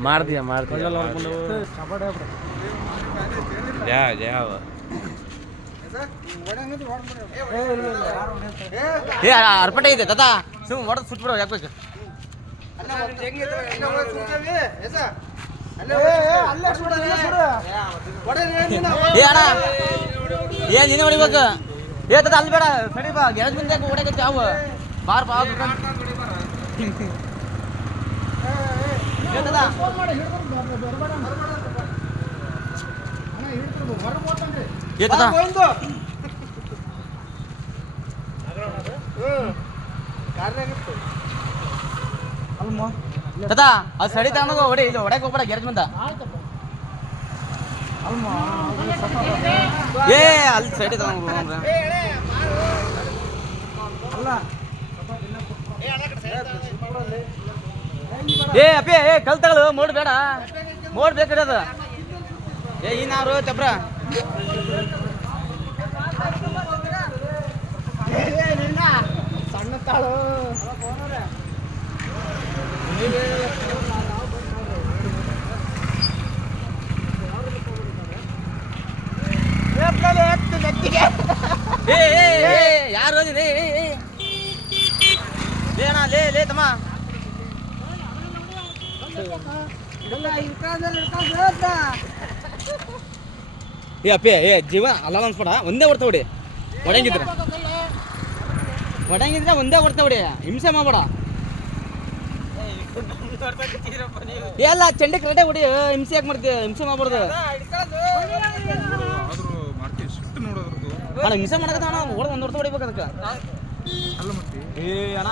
ಮಾಡ್ತೀಯ ಅರ್ಪಟೆ ಇದೆ ತಾತ ಸುಮ್ ಹೊಡೆದು ಸುಟ್ಬಿಡೋ ಯಾಕೆ ಏನ್ ನೀನು ಹೊಡಿಬೇಕು ಏ ತಾತ ಅಲ್ಲಿ ಬೇಡ ಸರಿ ಬಾ ಗ್ಯಾಸ್ ಮುಂದೆ ಹೊಡೆಯಕ್ಕೆ ಯಾವ ಬಾರ್ ಬಾ ತಾತ ಅದು ಸಡಿ ತಗೊಂಡು ಹೊಡಿ ಇಲ್ಲಿ ಹೊಡಕ್ಕೆ ಹೋಗ್ಬೇಡ ಗ್ಯಾರೇಜ್ ಮುಂದ ಏ ಅಲ್ಲಿ ಸಡಿ ತಗೊಂಡು ಏ ಅಪ್ಪೇ ಏ ಕಲ್ ತಗೊಳು ಮೋಡ್ ಬೇಡ ಮೋಡ್ ಬೇಕ್ರಿ ಅದು ಏ ಇನ್ನಾರು ಚಪ್ರ ಸಣ್ಣ ತಾಳು ಯಾರು ಓದಿದೆ ಲೇಣ ಲೇ ಲೇ ತಮ್ಮ ಏ ಅಪ್ಪೆ ಏ ಜೀವ ಅಲ್ಲ ಅನ್ಸ್ಬೇಡ ಒಂದೇ ಹೊಡ್ತಾ ಹೊಡಿ ಹೊಡಂಗಿದ್ರೆ ಒಂದೇ ಹೊಡ್ತಾ ಹೊಡಿ ಹಿಂಸೆ ಮಾಡಬೇಡ ಎಲ್ಲ ಚಂಡಿ ಕರೆಕ್ಟಾಗಿ ಹೊಡಿ ಹಿಂಸೆ ಯಾಕೆ ಮಾಡ್ತೀವಿ ಹಿಂಸೆ ಮಾಡ್ಬಾರ್ದು ಅಣ್ಣ ಹಿಂಸೆ ಮಾಡಕತ್ತ ಅಣ್ಣ ಹೊಡೆದು ಒಂದು ಹೊಡ್ತಾ ಹೊಡಿಬೇಕು ಅದಕ್ಕೆ ಏ ಅಣ್ಣ